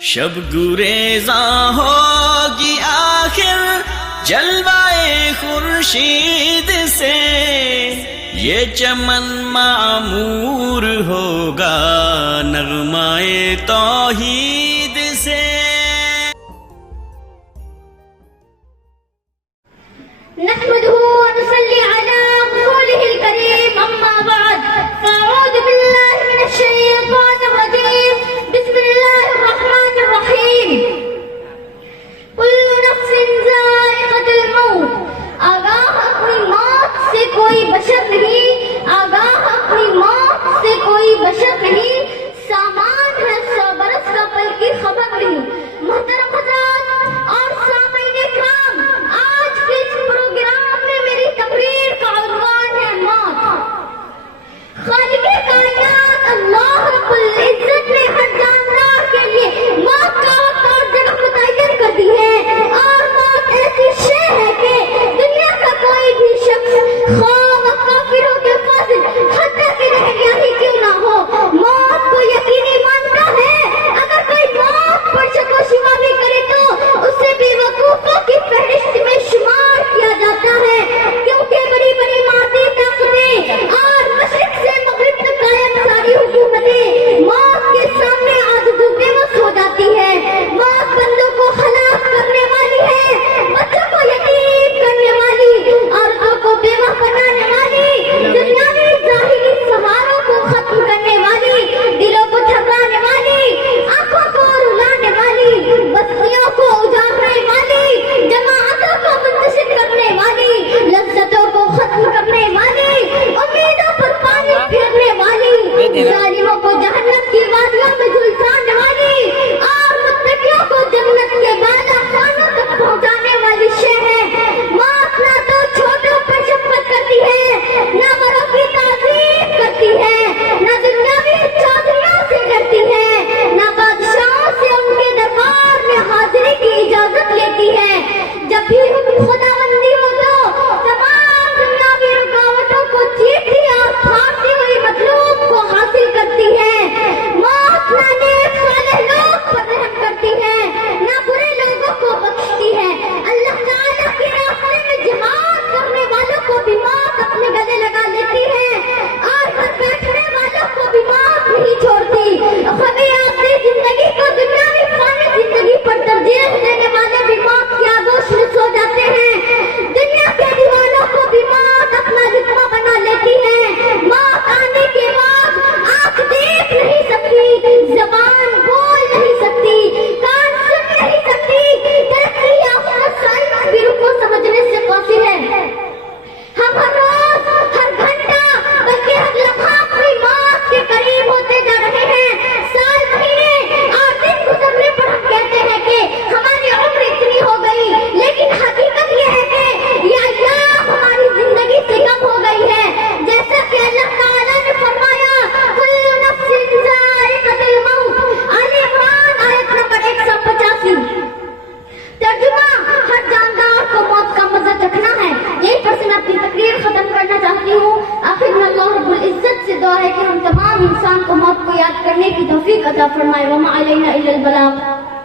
شب گریزاں ہوگی آخر جلوائے خورشید سے، یہ چمن معمور ہوگا نغمائے توحید سے۔ نحمده ونصلي على رسوله الكريم، أما بعد، فأعوذ بالله من الشيطان الرجيم، بسم الله الرحمن الرحيم۔ كل نفس ذائقة الموت، آگاہ اپنی موت سے کوئی بشر نہیں، آگاہ اپنی موت سے کوئی بشر نہیں، سامان ہے 100 برس کا پل کی خبر نہیں۔ محترم حضرات اور سامعین کرام، آج کے اس پروگرام میں میری تقریر کا عنوان ہے موت۔ خالق کائنات اللہ رب العزت نے ہر جاندار کے لیے موت کا وقت اور جگہ متعین کر دی ہے، اور موت ایسی شے ہے کہ دنیا کا کوئی بھی شخص خواہ و کافر ہو کے فاضل حتیٰ کہ رہگیا ہی کیوں نہ ہو، موت کو یقینی مانتا ہے۔ اگر کوئی موت پر شک و شبہ بھی کرے تو اسے بے وقوفوں کی فہرست میں شمار کیا جاتا ہے، کیونکہ بڑی بڑی مادی طاقتیں اور مشرق سے مغرب تک قائم ساری حکومتیں موت کے سامنے عاجز و بے بس ہو جاتی ہے۔ موت بندوں کو ہلاک کرنے والی ہے، بچوں کو یتیم کرنے والی، عورتوں کو بیوہ بنانے والی، دنیاوی ظاہری سہاروں کو ختم کرنے والی، دلوں کو جھگڑانے والی، آنکھوں کو رلانے والی، بستیوں کو اجاڑنے والی، جماعتوں کو منتشر کرنے والی، لذتوں کو ختم کرنے والی، امیدوں پر پانی پھیرنے والی، ظالموں کو جہنم کی وادیوں میں جھلسانے والی، اور متقیوں کو جنت کے بالا خانوں تک پہنچانے والی شے ہے۔ موت نہ تو چھوٹوں پر شفقت کرتی ہے، نہ بڑوں کی تعظیم کرتی ہے، نہ دنیاوی چودھریوں سے ڈرتی ہے، نہ بادشاہوں سے ان کے دربار میں حاضری کی اجازت لیتی ہے۔ جب بھی خداوندی ہو تو تمام دنیاوی رکاوٹوں کو چیرتی اور پھاڑتی ہوئی مطلوب کو حاصل کرتی ہے۔ موت نہ نیک صالح لوگ پر رحم کرتی ہے، نہ برے لوگوں کو بخشتی ہے۔ اللہ تعالیٰ کے راستے میں جہاد کرنے والوں کو بھی موت اپنے گلے لگا لیتی ہے، اور گھر بیٹھنے والوں کو بھی موت نہیں چھوڑتی۔ کبھی اپنی زندگی کو دنیاوی فانی زندگی پر ترجیح دینے والے بھی موت کی آغوش میں سو جاتے ہیں۔ دنیا کے دیوانوں کو بھی موت اپنا رتبہ بنا لیتی ہے۔ موت آنے کے بعد آنکھ دیکھ نہیں سکتی، زبان بول نہیں سکتی، کان سن نہیں سکتی، ترقی یافتہ سائنس بھی رکو سمجھنے سے قاصر ہے۔ ہم ہر روز، ہر گھنٹہ، بلکہ ہر لمحہ اپنی موت کے قریب ہوتے جا رہے ہیں۔ سال، مہینے اور دن گزرنے پر ہم کہتے ہیں کہ ہماری عمر اتنی ہو گئی، لیکن حقیقت یہ ہے کہ یہ ایام ہماری زندگی سے کم ہو گئی ہے۔ جیسا کہ اللہ تعالیٰ نے فرمایا، کل نفس ذائقۃ الموت، آل عمران آیت نمبر 185۔ ترجمہ، ہر جاندار کو موت کا مزہ چکھنا ہے۔ یہی پر سے میں اپنی تقریر ختم کرنا چاہتی ہوں۔ آخر میں اللہ رب العزت سے دعا ہے کہ ہم تمام انسان کو موت کو یاد کرنے کی توفیق عطا فرمائے۔ وما علینا الا البلاغ۔